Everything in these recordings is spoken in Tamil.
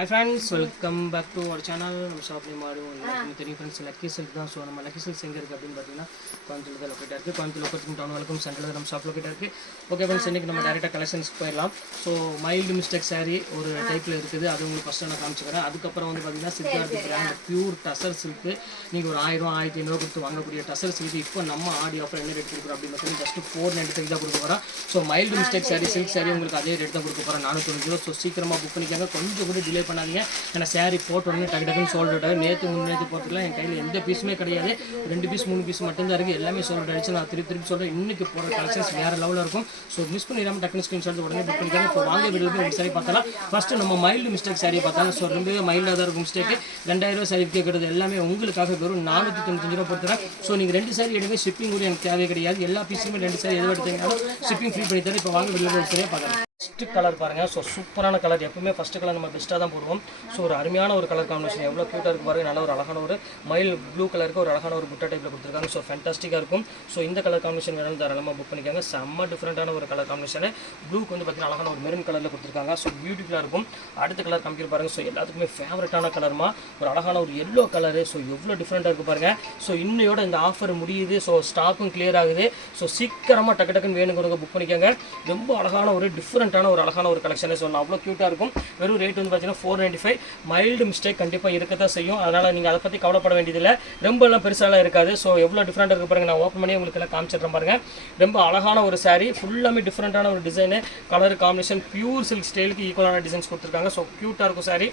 Hi friends, welcome back to our channel. நம்ம ஷாப்ல மாறும் எல்லாருக்கும் தெரியும் ஃப்ரெண்ட்ஸ். லக்கி சில்க் தான். ஸோ நம்ம லக்கி சில்க் எங்கே இருக்குது அப்படின்னு பார்த்தீங்கன்னா கோயம்புத்தூர் தான் லொக்கேட்டாக இருக்குது. கோயம்புத்தூர் லொக்கேட் டவுன் வரைக்கும் சென்டரில் நம்ம ஷாப் லொக்கேட்டாக இருக்குது. ஓகே ஃப்ரெண்ட்ஸ், இன்றைக்கி நம்ம டேரெக்டாக கலெக்ஷன்ஸ்க்கு போயிடலாம். ஸோ மைல்டு மிஸ்டேக் சாரீ ஒரு டைப்பில் இருக்குது, அது உங்களுக்கு ஃபஸ்ட்டு நான் காமிச்சுக்கிறேன். அதுக்கப்புறம் வந்து பார்த்தீங்கன்னா Siddharth brand pure tussar silk. நீங்கள் ஒரு 1000 1500 கொடுத்து வாங்கக்கூடிய டசர் சில்க்கு இப்போ நம்ம ஆடி ஆஃபர் என்ன ரேட் கொடுக்குறோம் அப்படின்னு பார்த்தீங்கன்னா ஜஸ்ட் 495 தான் கொடுக்க போகிறோம். So mild mistake sari silk sari உங்களுக்கு அதே ரேட் தான் கொடுக்க போகிறோம், 490. ஸோ சீக்கிரமாக புக் பண்ணிக்காங்க, கொஞ்சம் கூட டிலே பண்ணாதீங்க. ஏன்னா சாரீ போட்ட உடனே டக்கு டக்குன்னு சோல்ட் அவுட் ஆகும். நேற்று முன்னேற்று போகிறதுக்குலாம் என் கையில் எந்த பீஸுமே கிடையாது, 2 பீஸ் 3 பீஸ் மட்டும்தான் இருக்குது. எல்லாமே சோல்ட் அவுட் ஆகிடுச்சு. நான் திருப்பி சொல்கிறேன், இன்றைக்கி போகிற கலெக்ஷன்ஸ் வேறு லெவலில் இருக்கும். ஸோ மிஸ் பண்ணிடாமல் டக்குனு ஸ்க்ரீன்ஷாட் உடனே புக் பண்ணிக்காங்க. இப்போ வாங்க வீடியோ போய் சாரி பார்த்தாலும் ஃபஸ்ட்டு நம்ம மைல்டு மிஸ்டேக் சாரீ பார்த்தாங்க. ஸோ ரொம்பவே மைல்டாக தான் இருக்கும் மிஸ்டேக்கு. 2000 சாரீ கேட்குறது எல்லாமே உங்களுக்காக வெறும் 495 பொறுத்துறேன். ஸோ நீங்கள் 2 சாரீ எடுங்க, ஷிப்பிங் கூட எனக்கு தேவை கிடையாது. எல்லா பீஸுமே 2 சாரீ எது எடுத்தீங்கன்னாலும் ஷிப்பிங் ஃப்ரீ பண்ணி தரேன். இப்போ வாங்க வீடியோ போய் சரியாக பார்க்கலாம். ஃபஸ்ட்டு கலர் பாருங்கள். ஸோ சூப்பரான கலர். எப்பவுமே ஃபஸ்ட்டு கலர் நம்ம பெஸ்ட்டாக தான் போடுவோம். ஸோ ஒரு அருமையான ஒரு கலர் காம்பினேஷன், எவ்வளோ க்யூட்டாக இருக்குது பாருங்கள். நல்ல ஒரு அழகான ஒரு மயில் ப்ளூ கலருக்கு ஒரு அழகான ஒரு புட்டா டைப்பில் கொடுத்துருக்காங்க. ஸோ ஃபேண்டாஸ்டிக்காக இருக்கும். ஸோ இந்த கலர் காம்பினேஷன் வேணாலும் தாராளமாக புக் பண்ணிக்காங்க. செம்ம டிஃப்ரெண்ட்டான ஒரு கலர் காம்பினேஷன். ப்ளூக்கு வந்து பார்த்தீங்கன்னா அழகான ஒரு மெரூன் கலரில் கொடுத்துருக்காங்க. ஸோ பியூட்டிஃபுல்லாக இருக்கும். அடுத்த கலர் காமிக்கிற பாருங்கள். ஸோ எல்லாத்துக்குமே ஃபேவரட்டான கலர்மா ஒரு அழகான ஒரு எல்லோ கலரு. ஸோ எவ்வளோ டிஃப்ரெண்ட்டாக இருக்குது பாருங்கள். ஸோ இன்னையோட இந்த ஆஃபர் முடியுது. ஸோ ஸ்டாக்கும் கிளியர் ஆகுது. ஸோ சீக்கிரமாக டக்கு டக்குன்னு வேணுங்கிறவங்க புக் பண்ணிக்காங்க. ரொம்ப அழகான ஒரு டிஃப்ரெண்ட்டான ஒரு அழகான ஒரு கலெக்ஷனே சொல்லலாம். அவ்வளோ க்யூட்டாக இருக்கும். வெறும் ரேட் வந்து பார்த்தீங்கன்னா 495. மைல்டு மிஸ்டேக் கண்டிப்பாக இருக்க தான் செய்யும். அதனால் நீங்கள் அதை பற்றி கவலைப்பட வேண்டியதில்லை. ரொம்ப எல்லாம் பெருசாலாம் இருக்காது. ஸோ எவ்வளோ டிஃப்ரெண்ட்டாக இருக்குது பாருங்கள். நான் ஓப்பன் பண்ணி உங்களுக்கு எல்லாம் காமிச்சிடுறேன் பாருங்கள். ரொம்ப அழகான ஒரு சாரீ, ஃபுல்லாமே டிஃப்ரெண்ட்டான ஒரு design, colour combination, pure silk ஸ்டைலுக்கு ஈக்குவலான டிசைன்ஸ் கொடுத்துருக்காங்க. ஸோ க்யூட்டாக இருக்கும் சாரீ.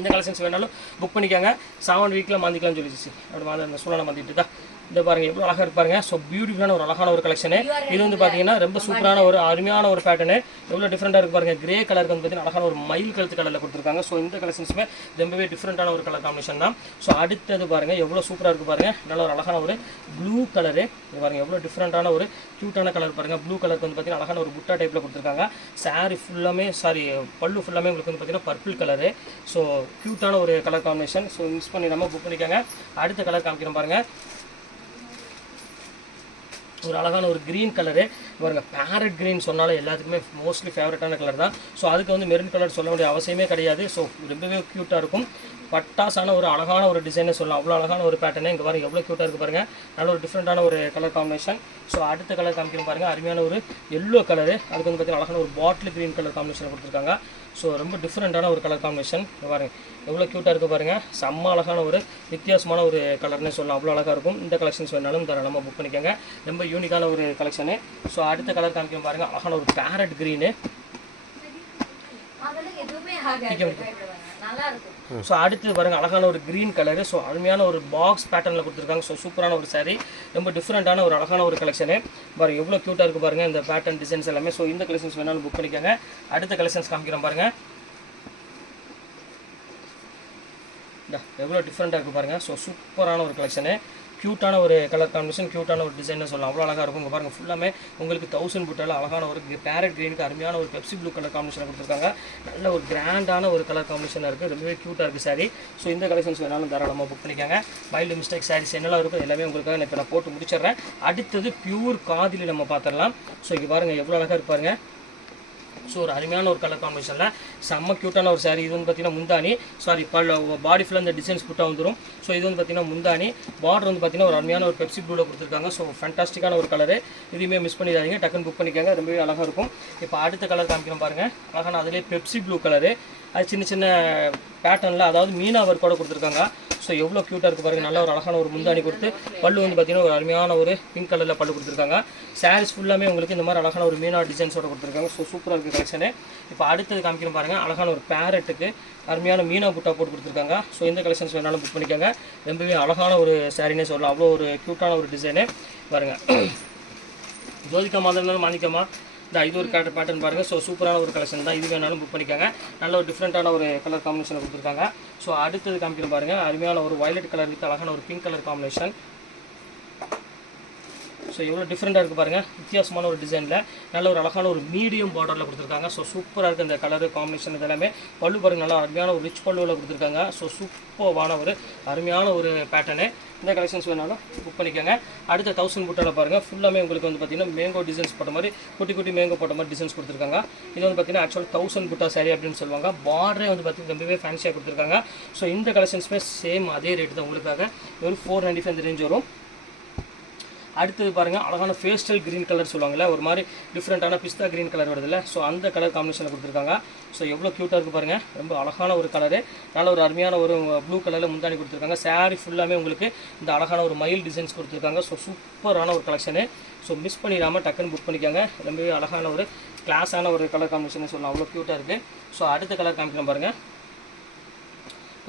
இந்த கலெக்ஷன்ஸ் வேணாலும் புக் பண்ணிக்காங்க. 7 வீக்கில் மாற்றிக்கலாம்னு சொல்லிச்சு. அப்படி மாதிரி அந்த சூழலை மாற்றிட்டு தான் இந்த பாருங்கள் எவ்வளோ அழகாக இருப்பாருங்க. ஸோ பியூட்டிஃபுல்லான ஒரு அழகான ஒரு கலெக்ஷனு. இது வந்து பார்த்தீங்கன்னா ரொம்ப சூப்பரான ஒரு அருமையான ஒரு பேட்டர்னு. எவ்வளோ டிஃப்ரெண்ட்டாக இருக்கு பாருங்கள். கிரே கலருக்கு வந்து பார்த்தீங்கன்னா அழகான ஒரு மயில் கழுத்து கலரில் கொடுத்துருக்காங்க. ஸோ இந்த கலெக்ஷன்ஸுமே ரொம்பவே டிஃப்ரெண்ட்டான ஒரு கலர் காம்பினேஷன் தான். ஸோ அடுத்தது பாருங்கள் எவ்வளோ சூப்பராக இருக்குது பாருங்கள். நல்ல ஒரு அழகான ஒரு ப்ளூ கலரு. இது பாருங்கள் எவ்வளோ டிஃப்ரெண்ட்டான ஒரு க்யூட்டான கலர் பாருங்கள். ப்ளூ கலருக்கு வந்து பார்த்தீங்கன்னா அழகான ஒரு புட்டா டைப்பில் கொடுத்துருக்காங்க. சாரி ஃபுல்லாமே பல்லு ஃபுல்லாமே உங்களுக்கு வந்து பார்த்தீங்கன்னா பர்பிள் கலரு. ஸோ க்யூட்டான ஒரு கலர் காம்பினேஷன். ஸோ மிஸ் பண்ணி நம்ம புக் பண்ணிக்காங்க. அடுத்த கலர் காமிக்கிறோம் பாருங்கள். ஒரு அழகான ஒரு க்ரீன் கலரு பாருங்கள். பேரட் க்ரீன் சொன்னாலும் எல்லாத்துக்குமே மோஸ்ட்லி ஃபேவரட்டான கலர் தான். ஸோ அதுக்கு வந்து மெரூன் கலர் சொல்ல வேண்டிய அவசியமே கிடையாது. ஸோ ரொம்பவே க்யூட்டாக இருக்கும். பட்டாசான ஒரு அழகான ஒரு டிசைனை சொல்லலாம். அவ்வளோ அழகான ஒரு பேட்டர்னு. இங்கே பாருங்கள் எவ்வளோ க்யூட்டாக இருக்குது பாருங்கள். நல்ல ஒரு டிஃப்ரெண்ட்டான ஒரு கலர் காம்பினேஷன். ஸோ அடுத்த கலர் காமிக்கணும் பாருங்கள். அருமையான ஒரு எல்லோ கலரு. அதுக்கு வந்து பார்த்தீங்கன்னா அழகான ஒரு பாட்டில் க்ரீன் கலர் காம்பினேஷன் கொடுத்துருக்காங்க. ஸோ ரொம்ப டிஃப்ரெண்ட்டான ஒரு கலர் காம்பினேஷன். பாருங்கள் எவ்வளோ க்யூட்டாக இருக்குது பாருங்கள். செம்ம அழகான ஒரு வித்தியாசமான ஒரு கலர்னே சொல்லலாம். அவ்வளோ அழகாக இருக்கும். இந்த கலெக்ஷன்ஸ் வேணாலும் தாராளமாக புக் பண்ணிக்கோங்க. ரொம்ப யூனிக்கான ஒரு கலெக்ஷனு. ஸோ அடுத்த கலர் காமிக்கணும் பாருங்கள். அழகான ஒரு பேரட் க்ரீனு. ஸோ அடுத்து பாருங்கள் அழகான ஒரு க்ரீன் கலரு. ஸோ அருமையான ஒரு பாக்ஸ் பேட்டர்னில் கொடுத்துருக்காங்க. ஸோ சூப்பரான ஒரு சாரீ. ரொம்ப டிஃப்ரெண்ட்டான ஒரு அழகான ஒரு கலெக்ஷனு. பாருங்கள் எவ்வளோ க்யூட்டாக இருக்குது பாருங்கள் இந்த பேட்டர்ன் டிசைன்ஸ் எல்லாமே. ஸோ இந்த கலெக்ஷன்ஸ் வேணாலும் புக் பண்ணிக்கோங்க. அடுத்த கலெக்ஷன்ஸ் காமிக்கிறோம் பாருங்கள். எவ்வளோ டிஃப்ரெண்ட்டாக இருக்குது பாருங்கள். ஸோ சூப்பரான ஒரு கலெக்ஷனு. க்யூட்டான ஒரு கலர் காம்பினேஷன், க்யூட்டான ஒரு டிசைன்னு சொல்லலாம். அவ்வளோ அழகாக இருக்கும். இங்கே பாருங்கள் ஃபுல்லாமே உங்களுக்கு 1000 புட்டால் அழகான ஒரு பேரட் க்ரீனுக்கு அருமையான ஒரு பெப்சி ப்ளூ கலர் காம்பினேஷன் கொடுத்துருக்காங்க. நல்ல ஒரு கிராண்டான ஒரு கலர் காம்பினேஷனாக இருக்குது. ரொம்பவே க்யூட்டாக இருக்குது சாரீ. ஸோ இந்த கலெக்ஷன்ஸ் வேணாலும் தாராளமாக புக் பண்ணிக்காங்க. மைல்டு மிஸ்டேக் சாரீஸ் என்னெல்லாம் இருக்கும் எல்லாமே உங்களுக்காக நான் இப்போ நான் போட்டு முடிச்சிடுறேன். அடுத்தது பியூர் காதிலி நம்ம பார்த்துடலாம். ஸோ இங்கே பாருங்கள் எவ்வளோ அழகாக இருப்பாருங்க. ஸோ ஒரு அருமையான ஒரு கலர் காம்பினேஷனில் செம்ம க்யூட்டான ஒரு சாரீ. இது வந்து பார்த்தீங்கன்னா முந்தானி பாடி ஃபுல்லாக இந்த டிசைன்ஸ் புட்டாக வந்துடும். ஸோ இது வந்து பார்த்தீங்கன்னா முந்தானி. பார்டர் வந்து பார்த்தீங்கன்னா ஒரு அருமையான ஒரு பெப்சி ப்ளூவில் கொடுத்துருக்காங்க. ஸோ ஃபேண்டாஸ்டிக்கான ஒரு கலரு. இதுவுமே மிஸ் பண்ணிடாதீங்க, டக்குன்னு புக் பண்ணிக்கோங்க. ரொம்பவே அழகாக இருக்கும். இப்போ அடுத்த கலர் காமிக்கிறோம் பாருங்கள். அழகான அதிலே பெப்சி ப்ளூ கலரு. அது சின்ன சின்ன பேட்டர்னில் அதாவது மீனா ஒர்க் கூட கொடுத்துருக்காங்க. ஸோ எவ்வளோ க்யூட்டாக இருக்குது பாருங்கள். நல்ல ஒரு அழகான ஒரு முந்தானி கொடுத்து பல்லு வந்து பார்த்திங்கன்னா ஒரு அருமையான ஒரு பிங்க் கலரில் பல்லு கொடுத்துருக்காங்க. சாரீஸ் ஃபுல்லாமே உங்களுக்கு இந்த மாதிரி அழகான ஒரு மீனா டிசைன்ஸோட கொடுத்துருக்காங்க. ஸோ சூப்பராக இருக்குது கலெக்ஷனு. இப்போ அடுத்தது காமிக்கிறோம் பாருங்கள். அழகான ஒரு பேரட்டுக்கு அருமையான மீனா புட்டா போட்டு கொடுத்துருக்காங்க. ஸோ இந்த கலெக்ஷன்ஸ் வேணாலும் புக் பண்ணிக்கோங்க. ரொம்பவே அழகான ஒரு சாரீனே சொல்லலாம். அவ்வளோ ஒரு க்யூட்டான ஒரு டிசைனு பாருங்கள். ஜோதிகா மாதிரி மாணிக்கமா இது ஒரு கலர் பேட்டர்ன் பாருங்கள். ஸோ சூப்பரான ஒரு கலெக்ஷன் தான். இது வேணாலும் புக் பண்ணிக்காங்க. நல்ல ஒரு டிஃப்ரெண்ட்டான ஒரு கலர் காம்பினேஷன் கொடுத்துருக்காங்க. ஸோ அடுத்தது காமிக்கிறோம் பாருங்கள். அருமையான ஒரு வயலட் கலர் வித் அழகான ஒரு பிங்க் கலர் காம்பினேஷன். ஸோ எவ்வளோ டிஃப்ரெண்ட்டாக இருக்குது பாருங்கள், வித்தியாசமான ஒரு டிசைனில் நல்ல ஒரு அழகான ஒரு மீடியம் பார்டரில் கொடுத்துருக்காங்க. ஸோ சூப்பராக இருக்குது இந்த கலரு காம்பினேஷன் இதெல்லாமே. பல்லு பாருங்கள் நல்லா அருமையான ஒரு ரிச் பல்லுவில் கொடுத்துருக்காங்க. ஸோ சூப்பரான ஒரு அருமையான ஒரு பேட்டர்னு. இந்த கலெக்ஷன்ஸ் வேணாலும் புக் பண்ணிக்கோங்க. அடுத்த 1000 புட்டாவில் பாருங்கள், ஃபுல்லாமே உங்களுக்கு வந்து பார்த்திங்கன்னா மேங்கோ டிசைன்ஸ் போட்ட மாதிரி குட்டி குட்டி மேங்கோ போட்ட மாதிரி டிசைன்ஸ் கொடுத்துருக்காங்க. இது வந்து பார்த்திங்கன்னா ஆக்சுவல் 1000 புட்டா சாரி அப்படின்னு சொல்லுவாங்க. பார்டரே வந்து பார்த்திங்கன்னா ரொம்பவே ஃபேன்சியாக கொடுத்துருக்காங்க. ஸோ இந்த கலெக்ஷன்ஸுமே சேம் அதே ரேட்டு தான் உங்களுக்காக ஒரு 495 இந்த ரேஞ்ச் வரும். அடுத்தது பாருங்கள், அழகான பேஸ்டல் க்ரீன் கலர் சொல்லுவாங்கள்ல, ஒரு மாதிரி டிஃப்ரெண்ட்டான பிஸ்தா க்ரீன் கலர் வருதுல்ல, ஸோ அந்த கலர் காம்பினேஷனில் கொடுத்துருக்காங்க. ஸோ எவ்வளோ க்யூட்டாக இருக்குது பாருங்கள், ரொம்ப அழகான ஒரு கலரு. நல்ல ஒரு அருமையான ஒரு ப்ளூ கலரில் முந்தாணி கொடுத்துருக்காங்க. சாரீ ஃபுல்லாமே உங்களுக்கு இந்த அழகான ஒரு மயில் டிசைன்ஸ் கொடுத்துருக்காங்க. ஸோ சூப்பரான ஒரு கலெக்ஷனு. ஸோ மிஸ் பண்ணிடாமல் டக்குன்னு புக் பண்ணிக்கோங்க. ரொம்பவே அழகான ஒரு கிளாஸான ஒரு கலர் காம்பினேஷன் சொல்லலாம், அவ்வளோ க்யூட்டாக இருக்குது. ஸோ அடுத்த கலர் காமிக்கலாம் பாருங்கள்,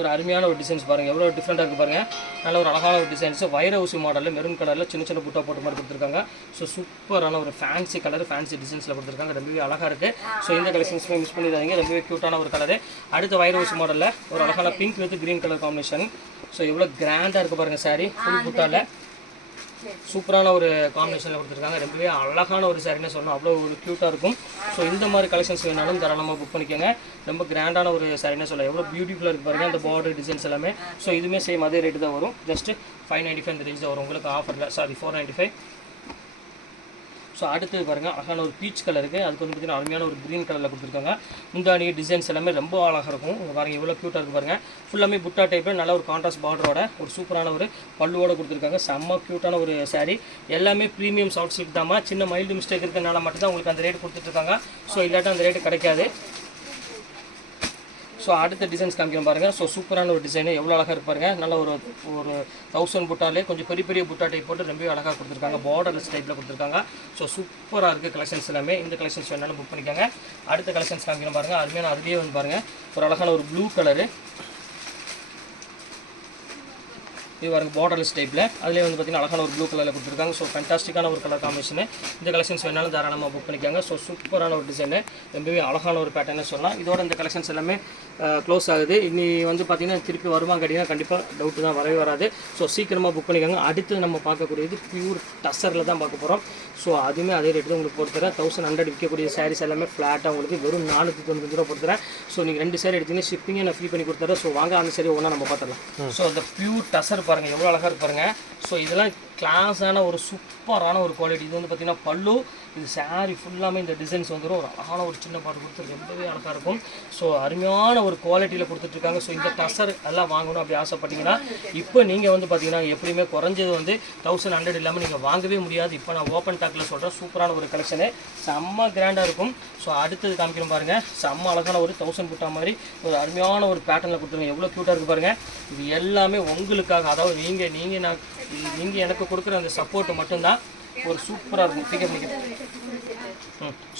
ஒரு அருமையான ஒரு டிசைன்ஸ் பாருங்கள், எவ்வளோ டிஃப்ரெண்ட்டாக இருக்குது பாருங்கள். நல்ல ஒரு அழகான ஒரு டிசைன்ஸு வைர ஊசி மாடலில் மெரூன் கலரில் சின்ன சின்ன புட்டா போட்ட மாதிரி கொடுத்துருக்காங்க. ஸோ சூப்பரான ஒரு ஃபேன்சி கலர், ஃபேன்சி டிசைன்ஸில் கொடுத்துருக்காங்க. ரொம்பவே அழகாக இருக்குது. ஸோ இந்த கலெக்ஷன்ஸுமே மிஸ் பண்ணிடாதீங்க, ரொம்பவே க்யூட்டான ஒரு கலரு. அடுத்த வைர ஊசி மாடலில் ஒரு அழகான pink with green colour combination. So எவ்வளோ கிராண்டாக இருக்குது பாருங்கள் சாரி, ஃபுல் புட்டாவில் சூப்பரான ஒரு காம்பினேஷனில் கொடுத்துருக்காங்க. ரொம்பவே அழகான ஒரு சாரின்னு சொல்லணும், அவ்வளோ ஒரு க்யூட்டாக இருக்கும். ஸோ இந்த மாதிரி கலெக்ஷன்ஸ் வேணாலும் தாராளமாக புக் பண்ணிக்கோங்க. ரொம்ப கிராண்டான ஒரு சாரின்னு சொல்லலாம், எவ்வளோ பியூட்டிஃபுல்லாக இருக்குது பாருங்கள் அந்த பார்டர் டிசைன்ஸ் எல்லாமே. ஸோ இதுவுமே சேம் அதே ரேட்டு தான் வரும், ஜஸ்ட் 595 இந்த ரேஞ்ச் தான் வரும் உங்களுக்கு ஆஃபரில், சாரி 495. ஸோ அடுத்தது பாருங்கள், அழகான ஒரு பீச் கலருக்கு, அதுக்கு வந்து பார்த்திங்கன்னா அருமையான ஒரு க்ரீன் கலரில் கொடுத்துருக்காங்க. முந்தானி டிசைன்ஸ் எல்லாமே ரொம்ப அழகாக இருக்கும். இங்கே பாருங்கள் எவ்வளோ க்யூட்டாக இருக்குது பாருங்கள். ஃபுல்லாமே புட்டா டைப்பில் நல்ல ஒரு கான்ட்ராஸ்ட் பார்டரோட ஒரு சூப்பரான ஒரு பல்லுவோடு கொடுத்துருக்காங்க. செம்ம க்யூட்டான ஒரு சாரீ. எல்லாமே ப்ரீமியம் சாஃப்ட் சில்க் தாமா. சின்ன மைல்டு மிஸ்டேக் இருக்கிறனால மட்டும்தான் உங்களுக்கு அந்த ரேட் கொடுத்துட்ருக்காங்க. ஸோ இல்லாட்டா அந்த ரேட்டு கிடைக்காது. ஸோ அடுத்த டிசைன்ஸ் காமிக்கிறோம் பாருங்கள். ஸோ சூப்பரான ஒரு டிசைனு, எவ்வளோ அழகாக இருக்கு பாருங்கள். நல்ல ஒரு 1000 புட்டாலே கொஞ்சம் பெரிய பெரிய புட்டா டைப் போட்டு ரொம்ப அழகாக கொடுத்துருக்காங்க. பார்டர்லெஸ் டைப்பில் கொடுத்துருக்காங்க. ஸோ சூப்பராக இருக்குது கலெக்ஷன்ஸ் எல்லாமே. இந்த கலெக்ஷன்ஸ் வேணாலும் புக் பண்ணிக்கோங்க. அடுத்த கலெக்ஷன்ஸ் காமிக்கிறோம் பாருங்கள், அருமையான அதுலேயே வந்து பாருங்கள் ஒரு அழகான ஒரு ப்ளூ கலரு. இது பாருங்கள் பார்டர்லெஸ் டைப்பில், அதிலே வந்து பார்த்திங்கன்னா அழகான ஒரு ப்ளூ கலரில் கொடுத்துருக்காங்க. ஸோ ஃபேன்டாஸ்டிக்கான ஒரு கலர் காம்பினேஷனு. இந்த கலெக்ஷன்ஸ் வேணாலும் தாராளமாக புக் பண்ணிக்காங்க. ஸோ சூப்பரான ஒரு டிசைனு, ரொம்பவே அழகான ஒரு பேட்டர்னு சொல்லலாம். இதோட இந்த கலெக்ஷன்ஸ் எல்லாமே க்ளோஸ் ஆகுது. இனி வந்து பார்த்திங்கன்னா திருப்பி வருவாங்க கேட்டிங்கன்னா கண்டிப்பாக டவுட்டு தான், வரவே வராது. ஸோ சீக்கிரமாக புக் பண்ணிக்காங்க. அடுத்து நம்ம பார்க்கக்கூடியது பியூர் டசரில் தான் பார்க்க போகிறோம். ஸோ அதுவுமே அதே ரேட்டு தான் உங்களுக்கு போட்டுறேன். 1100 விற்கக்கூடிய சாரீஸ் எல்லாமே ஃப்ளாட்டாக உங்களுக்கு வெறும் 495 ரூபா போட்டுறேன். ஸோ நீங்கள் 2 சாரி எடுத்தீங்கன்னா ஷிப்பிங்கே நான் ஃப்ரீ பண்ணி கொடுத்துறேன். ஸோ வாங்க அந்த சாரி ஒன்றா நம்ம பார்த்துடலாம். ஸோ அந்த பியூர் டசர் பாருங்கள் எவ்வளோ அழகாக இருக்கு பாருங்கள். ஸோ இதெல்லாம் கிளாஸான ஒரு சூப்பரான ஒரு குவாலிட்டி. இது வந்து பார்த்திங்கன்னா பல்லு, இது சாரீ ஃபுல்லாமே இந்த டிசைன்ஸ் வந்துடும். ஒரு அழகான ஒரு சின்ன பாட்டு கொடுத்து ரொம்பவே அழகாக இருக்கும். ஸோ அருமையான ஒரு குவாலிட்டியில் கொடுத்துட்ருக்காங்க. ஸோ இந்த டசர் எல்லாம் வாங்கணும் அப்படி ஆசைப்பட்டீங்கன்னா இப்போ நீங்கள் வந்து பார்த்தீங்கன்னா எப்படியுமே குறைஞ்சது வந்து 1100 இல்லாமல் நீங்கள் வாங்கவே முடியாது. இப்போ நான் ஓப்பன் டாக்கில் சொல்கிறேன், சூப்பரான ஒரு கலெக்ஷனு, செம்ம கிராண்டாக இருக்கும். ஸோ அடுத்தது காமிக்கிறோம் பாருங்கள், செம்ம அழகான ஒரு 1000 புட்டா மாதிரி ஒரு அருமையான ஒரு பேட்டர்னில் கொடுத்துருங்க. எவ்வளோ க்யூட்டாக இருக்குது பாருங்கள். இது எல்லாமே உங்களுக்காக, அதாவது நீங்கள் எனக்கு கொடுக்குற அந்த சப்போர்ட்டு மட்டும்தான் ஒரு சூப்பராக இருக்கும். பிக்கப் பண்ணிக்க.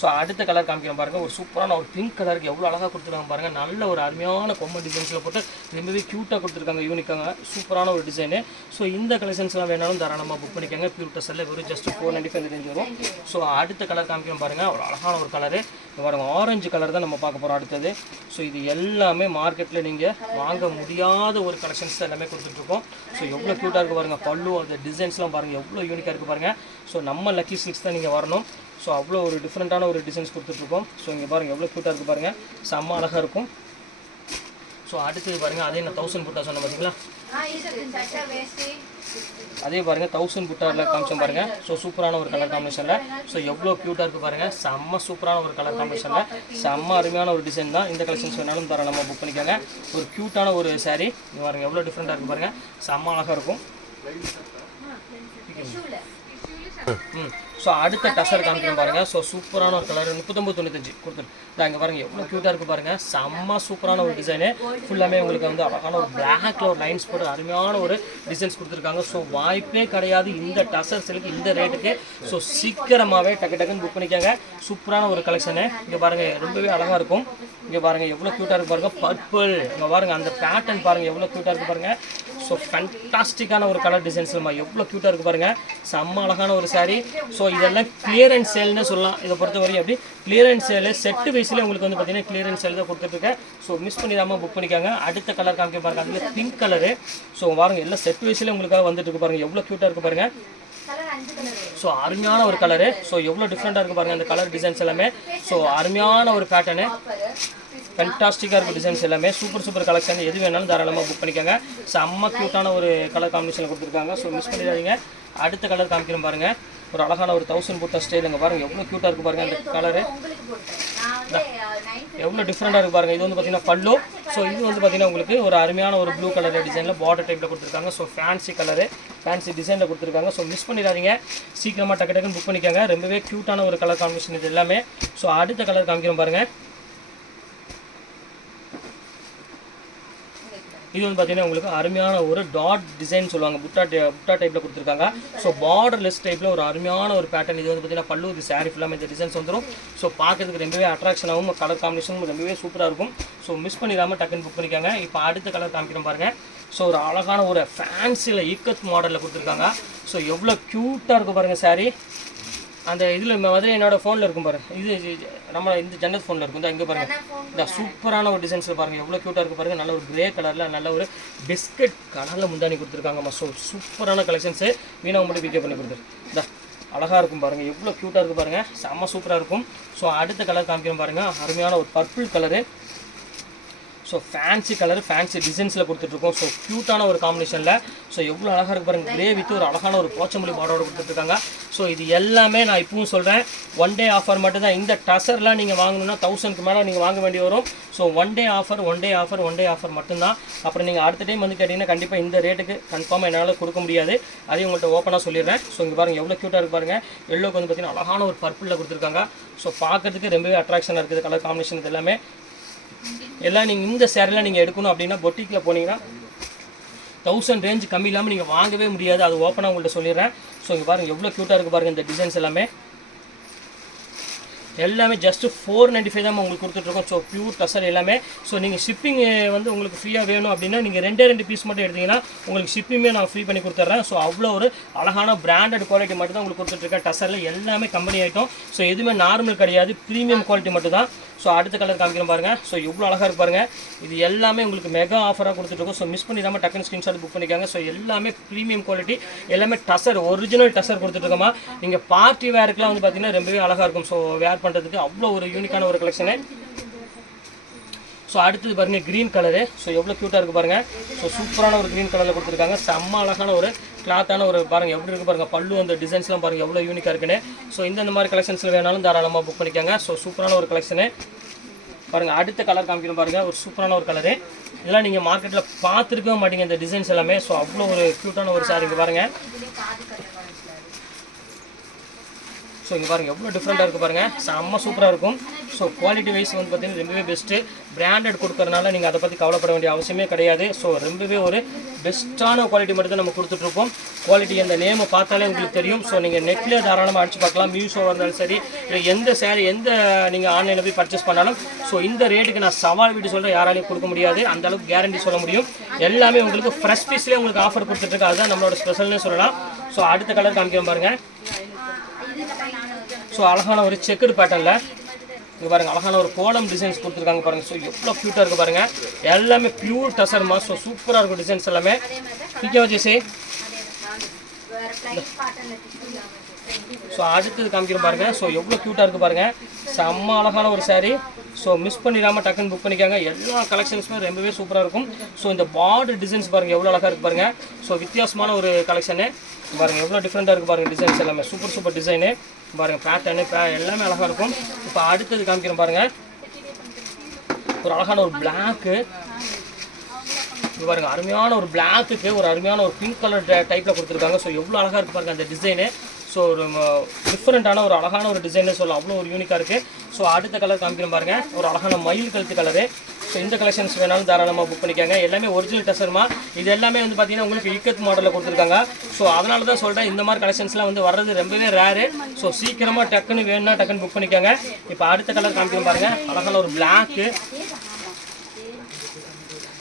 ஸோ அடுத்த கலர் காமிக்கிறோம் பாருங்கள், ஒரு சூப்பரான ஒரு பிங்க் கலருக்கு எவ்வளோ அழகாக கொடுத்துருக்காங்க பாருங்கள். நல்ல ஒரு அருமையான கொம்பு டிசைன்ஸில் போட்டு ரொம்பவே க்யூட்டாக கொடுத்துருக்காங்க, யூனிக்காங்க, சூப்பரான ஒரு டிசைனு. ஸோ இந்த கலெக்ஷன்ஸ்லாம் வேணாலும் தாராளமாக புக் பண்ணிக்கோங்க. பியூர் டசரில் வெறும் ஜஸ்ட் 495 ரேஞ்ச் வரும். ஸோ அடுத்த கலர் காமிக்கிறோம் பாருங்கள், ஒரு அழகான ஒரு கலரு பாருங்கள், ஆரஞ்சு கலர் தான் நம்ம பார்க்க போகிறோம் அடுத்தது. ஸோ இது எல்லாமே மார்க்கெட்டில் நீங்கள் வாங்க முடியாத ஒரு கலெக்ஷன்ஸ் எல்லாமே கொடுத்துட்ருக்கோம். ஸோ எவ்வளோ க்யூட்டாக இருக்குது பாருங்கள். பல்லு அந்த டிசைன்ஸ்லாம் பாருங்கள் எவ்வளோ யூனிக்காக இருக்குது பாருங்கள். ஸோ நம்ம லக்கி சில்க்ஸ் தான் நீங்கள் வரணும். ஸோ அவ்வளோ ஒரு டிஃப்ரெண்ட்டான ஒரு டிசைன்ஸ் கொடுத்துட்ருக்கோம். ஸோ இங்கே பாருங்கள் எவ்வளோ க்யூட்டாக இருக்குது பாருங்கள், செம்ம அழகாக இருக்கும். ஸோ அடுத்தது பாருங்கள், அதே நான் 1000 புட்டா சொன்னேன் பார்த்தீங்களா, அதே பாருங்கள் 1000 புட்டாவில் காமிச்சோம் பாருங்கள். ஸோ சூப்பரான ஒரு கலர் காம்பினேஷனில். ஸோ எவ்வளோ க்யூட்டாக இருக்குது பாருங்கள், செம்ம சூப்பரான ஒரு கலர் காம்பினேஷனில், செம்ம அருமையான ஒரு டிசைன் தான். இந்த கலெக்ஷன்ஸ் வேணாலும் தாராளமாக புக் பண்ணிக்கோங்க. ஒரு க்யூட்டான ஒரு சாரீ, இங்கே பாருங்கள் எவ்வளோ டிஃப்ரெண்ட்டாக இருக்குது பாருங்கள், செம்ம அழகாக இருக்கும். ஸோ அடுத்த டசர் காமிக்கிறோம் பாருங்கள். ஸோ சூப்பரான ஒரு கலர் 3995 கொடுத்துரு. இங்கே பாருங்கள் எவ்வளோ க்யூட்டாக இருக்குது பாருங்கள், செம்ம சூப்பரான ஒரு டிசைனு. ஃபுல்லாமே உங்களுக்கு வந்து அழகான ஒரு பிளாக்ல ஒரு லைன்ஸ் போட்டு அருமையான ஒரு டிசைன்ஸ் கொடுத்துருக்காங்க. ஸோ வாய்ப்பே கிடையாது இந்த டசர் சில்க் இந்த ரேட்டுக்கு. ஸோ சீக்கிரமாகவே டக்குன்னு புக் பண்ணிக்காங்க. சூப்பரான ஒரு கலெக்ஷனு. இங்கே பாருங்கள் ரொம்பவே அழகாக இருக்கும். இங்கே பாருங்கள் எவ்வளோ க்யூட்டாக இருக்குது பாருங்கள், பர்பிள். இங்கே பாருங்கள் அந்த பேட்டர்ன் பாருங்கள் எவ்வளோ க்யூட்டாக இருக்குது பாருங்கள். ஸோ ஃபேன்டாஸ்டிக்கான ஒரு கலர் டிசைன்ஸ்மா எவ்வளோ க்யூட்டாக இருக்குது பாருங்கள், செம்ம அழகான ஒரு சாரீ. ஸோ இதெல்லாம் கிளியரன்ஸ் சேல்னு சொல்லலாம். இதை பொறுத்தவரை அப்படி கிளியரன்ஸ் சேல் செட்டு வைஸில் உங்களுக்கு வந்து பார்த்தீங்கன்னா கிளியரன்ஸ் சேல் தான் கொடுத்துட்ருக்கேன். ஸோ மிஸ் பண்ணிடாமல் புக் பண்ணிக்காங்க. அடுத்த கலர் காமிக்க பாருங்கள், அதில் பிங்க் கலரு. ஸோ பாருங்கள் எல்லாம் செட் வைஸில் உங்களுக்காக வந்துட்டு இருக்கு பாருங்கள், எவ்வளோ க்யூட்டாக இருக்குது பாருங்கள். ஸோ அருமையான ஒரு கலரு. ஸோ எவ்வளோ டிஃப்ரெண்ட்டாக இருக்குது பாருங்கள் அந்த கலர் டிசைன்ஸ் எல்லாமே. ஸோ அருமையான ஒரு பேட்டர்னு, ஃபென்டாஸ்டிக்காக இருக்கும் டிசைன்ஸ் எல்லாமே. Super collection. எது வேணாலும் தாராளமாக புக் பண்ணிக்கோங்க. செம்ம க்யூட்டான ஒரு கலர் காம்பினேஷனில் கொடுத்துருக்காங்க. ஸோ மிஸ் பண்ணிடாதீங்க. அடுத்த கலர் காமிக்கிறோம் பாருங்கள். ஒரு அழகான ஒரு 1000 பூட்டா ஸ்டைலுங்க பாருங்கள். எவ்வளோ க்யூட்டாக இருக்குது பாருங்கள் அந்த கலரு. எவ்வளோ டிஃப்ரெண்ட்டாக இருக்குது பாருங்கள். இது வந்து பார்த்தீங்கன்னா பல்லு. ஸோ இது வந்து பார்த்தீங்கன்னா உங்களுக்கு ஒரு அருமையான ஒரு ப்ளூ கலர் டிசைனில் பார்டர் டைப்பில் கொடுத்துருக்காங்க. ஸோ ஃபேன்சி கலரு, ஃபேன்சி டிசைனில் கொடுத்துருக்காங்க. ஸோ மிஸ் பண்ணிடாதீங்க. சீக்கிரமாக டக்குன்னு புக் பண்ணிக்கோங்க. ரொம்பவே க்யூட்டான ஒரு கலர் காம்பினேஷன் இது எல்லாமே. ஸோ அடுத்த கலர் காமிக்கிறோம் பாருங்கள். இது வந்து பார்த்தீங்கன்னா உங்களுக்கு அருமையான ஒரு டாட் டிசைன் சொல்லுவாங்க. புட்டா டைப்பில் கொடுத்துருக்காங்க. ஸோ பார்டர்லெஸ் டைப்பில் ஒரு அருமையான ஒரு பேட்டர்ன். இது வந்து பார்த்தீங்கன்னா பல்லு, இது சாரி ஃபுல்லாக இந்த டிசைன்ஸ் வந்துடும். ஸோ பார்க்கறதுக்கு ரொம்பவே அட்ராக்ஷனாகவும் கலர் காம்பினேஷனும் ரொம்பவே சூப்பராக இருக்கும். ஸோ மிஸ் பண்ணிடாமல் டக்குன்னு புக் பண்ணிக்காங்க. இப்போ அடுத்த கலர் காமிக்கிறோம் பாருங்கள். ஸோ ஒரு அழகான ஒரு ஃபேன்சியில் இக்கத் மாடலில் கொடுத்துருக்காங்க. ஸோ எவ்வளோ க்யூட்டாக இருக்கும் பாருங்கள் சாரி. அந்த இதில் மாதிரி என்னோடய ஃபோனில் இருக்கும் பாருங்கள். இது நம்ம இந்த ஜன்னத் ஃபோனில் இருக்கும். இங்கே பாருங்கள். இந்த சூப்பரான ஒரு டிசைன்ஸில் பாருங்கள் எவ்வளோ க்யூட்டாக இருக்குது பாருங்கள். நல்ல ஒரு கிரே கலரில் நல்ல ஒரு பிஸ்கட் கலரில் முந்தானி கொடுத்துருக்காங்கம்மா. ஸோ சூப்பரான கலெக்ஷன்ஸு வீணாக மட்டும் பிக்கப் பண்ணி கொடுத்துரு. இந்த அழகாக இருக்கும் பாருங்கள். எவ்வளோ க்யூட்டாக இருக்குது பாருங்கள். செம்ம சூப்பராக இருக்கும். ஸோ அடுத்த கலர் காமிக்கிறோம் பாருங்கள். அருமையான ஒரு purple colour. So fancy colour, fancy டிசைன்ஸில் கொடுத்துட்ருக்கோம். ஸோ க்யூட்டான ஒரு காம்பினேஷனில். ஸோ எவ்வளோ அழகாக இருக்குது பாருங்கள். கிரே வித் ஒரு அழகான ஒரு போச்சமல்லி பார்டரோட கொடுத்துட்ருக்காங்க. ஸோ இது எல்லாமே நான் இப்பவும் சொல்கிறேன், ஒன் டே ஆஃபர் மட்டும் தான். இந்த டசர்லாம் நீங்கள் வாங்கணுன்னா 1000க்கு மேலே நீங்கள் வாங்க வேண்டி வரும். ஸோ ஒன் டே ஆஃபர் மட்டும்தான். அப்புறம் நீங்கள் அடுத்த டைம் வந்து கேட்டிங்கன்னா கண்டிப்பாக இந்த ரேட்டுக்கு கன்ஃபார்மாக என்னால் கொடுக்க முடியாது. அதையும் உங்கள்கிட்ட ஓப்பனாக சொல்லிடுறேன். ஸோ இங்கே பாருங்கள் எவ்வளோ க்யூட்டாக இருக்குது பாருங்கள். எல்லோக்கு வந்து பார்த்திங்கன்னா அழகான ஒரு பர்பிளில் கொடுத்துருக்காங்க. ஸோ பார்க்குறதுக்கு ரொம்பவே அட்ராக்ஷனாக இருக்குது கலர் காம்பினேஷன். இது எல்லாமே எல்லாம் நீங்கள் இந்த சேரீலாம் நீங்கள் எடுக்கணும் அப்படின்னா பொட்டிக்கில் போனீங்கன்னா 1000 ரேஞ்சு கம்மி இல்லாமல் நீங்கள் வாங்கவே முடியாது. அது ஓப்பனாக உங்கள்கிட்ட சொல்லிடுறேன். ஸோ இங்கே பாருங்கள் எவ்வளோ க்யூட்டாக இருக்குது பாருங்கள் இந்த டிசைன்ஸ் எல்லாமே ஜஸ்ட்டு 495 தான் உங்களுக்கு கொடுத்துட்ருக்கோம். ஸோ பியூர் டசர் எல்லாமே. ஸோ நீங்கள் ஷிப்பிங் வந்து உங்களுக்கு ஃப்ரீயாக வேணும் அப்படின்னா நீங்கள் 2 பீஸ் மட்டும் எடுத்திங்கன்னா உங்களுக்கு ஷிப்பிங்கே நான் ஃப்ரீ பண்ணி கொடுத்துட்றேன். ஸோ அவ்வளோ ஒரு அழகான பிராண்டட் குவாலிட்டி மட்டும் தான் உங்களுக்கு கொடுத்துட்ருக்கேன். டசரில் எல்லாமே கம்பெனி ஐட்டம். ஸோ எதுவுமே நார்மல் கிடையாது, ப்ரீமியம் குவாலிட்டி மட்டும் தான். ஸோ அடுத்த கலர் காமிக்கிறோம் பாருங்கள். ஸோ எவ்வளோ அழகாக இருக்கு பாருங்கள். இது எல்லாமே உங்களுக்கு மெகா ஆஃபராக கொடுத்துட்ருக்கோம். ஸோ மிஸ் பண்ணிடாமல் டக்குன்னு ஸ்க்ரீன்ஷாட் புக் பண்ணிக்காங்க. ஸோ எல்லாமே ப்ரீமியம் குவாலிட்டி, எல்லாமே டசர், ஒரிஜினல் டசர் கொடுத்துட்ருக்கோமா. நீங்கள் பார்ட்டி வேருக்குலாம் வந்து பார்த்தீங்கன்னா ரொம்பவே அழகாக இருக்கும். ஸோ வேர் பண்ணுறதுக்கு அவ்வளோ ஒரு யூனிக்கான ஒரு கலெக்ஷனு. ஸோ அடுத்தது பாருங்கள் க்ரீன் கலரு. ஸோ எவ்வளோ க்யூட்டாக இருக்குது பாருங்கள். ஸோ சூப்பரான ஒரு க்ரீன் கலரில் கொடுத்துருக்காங்க. செம்ம அழகான ஒரு கிளாத்தான ஒரு பாருங்கள் எப்படி இருக்குது பாருங்கள். பல்லு அந்த டிசைன்ஸ்லாம் பாருங்கள் எவ்வளோ யூனிக்காக இருக்குன்னு. ஸோ இந்த மாதிரி கலெக்ஷன்ஸில் வேணாலும் தாராளமாக புக் பண்ணிக்காங்க. ஸோ சூப்பரான ஒரு கலெக்ஷனு பாருங்கள். அடுத்த கலர் காமிக்கிறோம் பாருங்கள். ஒரு சூப்பரான ஒரு கலரு. இதெல்லாம் நீங்கள் மார்க்கெட்டில் பார்த்துருக்கவே மாட்டீங்க இந்த டிசைன்ஸ் எல்லாமே. ஸோ அவ்வளோ ஒரு க்யூட்டான ஒரு சாரி இங்கே பாருங்கள். ஸோ இங்கே பாருங்கள் எவ்வளோ டிஃப்ரெண்ட்டாக இருக்குது பாருங்கள். செம்ம சூப்பராக இருக்கும். ஸோ குவாலிட்டி வைஸ் வந்து பார்த்தீங்கன்னா ரொம்பவே பெஸ்ட்டு. பிராண்டட் கொடுக்கறனால நீங்கள் அதை பற்றி கவலைப்பட வேண்டிய அவசியமே கிடையாது. ஸோ ரொம்பவே ஒரு பெஸ்ட்டான குவாலிட்டி மட்டும் தான் நம்ம கொடுத்துட்ருக்கோம். குவாலிட்டி அந்த நேமை பார்த்தாலே உங்களுக்கு தெரியும். ஸோ நீங்கள் நெட்லேயே தாராளமாக அடிச்சு பார்க்கலாம். மீஷோவாக இருந்தாலும் சரி, இல்லை எந்த சேரீ எந்த நீங்கள் ஆன்லைனில் போய் பர்ச்சேஸ் பண்ணாலும் ஸோ இந்த ரேட்டுக்கு நான் சவால் வீடு சொல்கிறேன், யாராலையும் கொடுக்க முடியாது. அந்த அளவுக்கு கேரண்டி சொல்ல முடியும். எல்லாமே உங்களுக்கு ஃப்ரெஷ் பீஸ்லேயே உங்களுக்கு ஆஃபர் கொடுத்துட்ருக்கு. அதுதான் நம்மளோட ஸ்பெஷல்னு சொல்லலாம். ஸோ அடுத்த கலர் காமிக்கிறோம் பாருங்கள். ஸோ அழகான ஒரு செக்குடு பேட்டர்னில் இங்கே பாருங்கள் அழகான ஒரு கோலம் டிசைன்ஸ் கொடுத்துருக்காங்க பாருங்கள். ஸோ எவ்வளோ க்யூட்டாக இருக்குது பாருங்கள். எல்லாமே பியூர் டசர்மா. ஸோ சூப்பராக இருக்கும் டிசைன்ஸ் எல்லாமே. ठीक है वजह से ஸோ அடுத்தது காமிக்கிறோம் பாருங்கள். ஸோ எவ்வளோ க்யூட்டாக இருக்குது பாருங்கள். செம்ம அழகான ஒரு சாரீ. ஸோ மிஸ் பண்ணிடாமல் டக்குன்னு புக் பண்ணிக்காங்க. எல்லா கலெக்ஷன்ஸுமே ரொம்பவே சூப்பராக இருக்கும். ஸோ இந்த பார்டர் டிசைன்ஸ் பாருங்கள் எவ்வளோ அழகாக இருக்குது பாருங்கள். ஸோ வித்தியாசமான ஒரு கலெக்ஷனு பாருங்கள். எவ்வளோ டிஃப்ரெண்ட்டாக இருக்குது பாருங்கள். டிசைன்ஸ் எல்லாமே சூப்பர் டிசைனு பாருங்கள். பேட்டர்னு எல்லாமே அழகாக இருக்கும். இப்போ அடுத்தது காமிக்கிறோம் பாருங்கள். ஒரு அழகான ஒரு பிளாக்கு இது பாருங்கள். அருமையான ஒரு பிளாக்குக்கு ஒரு அருமையான ஒரு பிங்க் கலர் டைப்பில் கொடுத்துருக்காங்க. ஸோ எவ்வளோ அழகாக இருக்குது பாருங்கள் அந்த டிசைனு. ஸோ ஒரு டிஃப்ரெண்ட்டான ஒரு அழகான ஒரு டிசைனே சொல்லலாம். அவ்வளோ ஒரு யூனிக்காக இருக்குது. ஸோ அடுத்த கலர் காமிக்கிறோம் பாருங்கள். ஒரு அழகான மயில் கழுத்து கலரு. ஸோ இந்த கலெக்ஷன்ஸ் வேணாலும் தாராளமாக புக் பண்ணிக்காங்க. எல்லாமே ஒரிஜினல் டசர்மா. இது எல்லாமே வந்து பார்த்தீங்கன்னா உங்களுக்கு இக்கத் மாடலில் கொடுத்துருக்காங்க. ஸோ அதனால தான் சொல்கிறேன், இந்த மாதிரி கலெக்ஷன்ஸ்லாம் வந்து வர்றது ரொம்பவே ரேரு. ஸோ சீக்கிரமாக டக்குன்னு வேணும்னா டக்குன்னு புக் பண்ணிக்காங்க. இப்போ அடுத்த கலர் காமிக்கிறோம் பாருங்கள். அழகான ஒரு பிளாக்கு.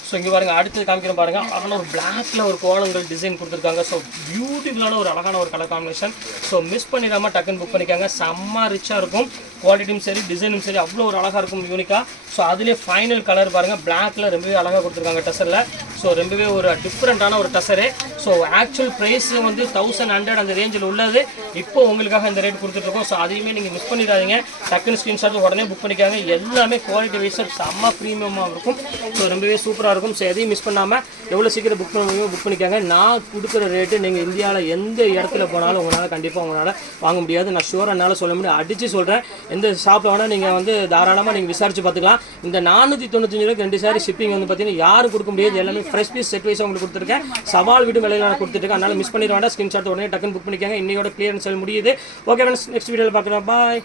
ஸோ இங்கே பாருங்கள். அடுத்தது காமிக்கிறோம் பாருங்கள். அழகான ஒரு பிளாக்ல ஒரு கோலங்கள் டிசைன் கொடுத்துருக்காங்க. ஸோ பியூட்டிஃபுல்லான ஒரு அழகான ஒரு கலர் காம்பினேஷன். ஸோ மிஸ் பண்ணிடாமல் டக்குன்னு புக் பண்ணிக்காங்க. செம்ம ரிச்சாக இருக்கும். குவாலிட்டியும் சரி டிசைனும் சரி அவ்வளோ ஒரு அழகாக இருக்கும் யூனிக்காக. ஸோ அதுலேயே ஃபைனல் கலர் பாருங்கள், பிளாக்ல ரொம்பவே அழகாக கொடுத்துருக்காங்க டசரில். ஸோ ரொம்பவே ஒரு டிஃப்ரெண்ட்டான ஒரு டசரு. ஸோ ஆக்சுவல் ப்ரைஸ் வந்து 1100 அந்த ரேஞ்சில் உள்ளது. இப்போ உங்களுக்காக இந்த ரேட் கொடுத்துட்ருக்கோம். ஸோ அதையுமே நீங்கள் மிஸ் பண்ணிடாதீங்க. டக்குன்னு ஸ்க்ரீன்ஷாட் உடனே புக் பண்ணிக்காங்க. எல்லாமே குவாலிட்டி வைஸாக செம்ம ப்ரீமியமாக இருக்கும். ஸோ ரொம்பவே சூப்பராக இருக்கும். ஸோ எதையும் மிஸ் பண்ணாமல் எவ்வளோ சீக்கிரம் புக் பண்ணிக்காங்க. நான் கொடுக்குற ரேட்டு நீங்கள் இந்தியாவில் எந்த இடத்துல போனாலும் உங்களால் கண்டிப்பாக உங்களால் வாங்க முடியாது. நான் ஷூராக என்னால் சொல்ல முடியும், அடித்து சொல்கிறேன். எந்த ஷாப்பில் வேணால் நீங்கள் வந்து தாராளமாக நீங்கள் விசாரிச்சு பார்த்துக்கலாம். இந்த 495 ரூபாய்க்கு 2 சாரி ஷிப்பிங் வந்து பார்த்தீங்கன்னா யாரும் கொடுக்க முடியாது. எல்லாமே ஃப்ரெஷ் பீஸ் செட் வைஸாக உங்களுக்கு கொடுத்துருக்கேன். சவால் விடும் விலையில் நான் கொடுத்துருக்கேன். அதனால் மிஸ் பண்ணிட வேண்டாம். ஸ்க்ரீன்ஷாட் உடனே டக்குன்னு புக் பண்ணிக்காங்க. இன்னையோட கிளியரன்ஸ் செல் முடியுது. ஓகே ஃப்ரெண்ட்ஸ், நெக்ஸ்ட் வீடியோவில் பார்க்கலாம். பாய்.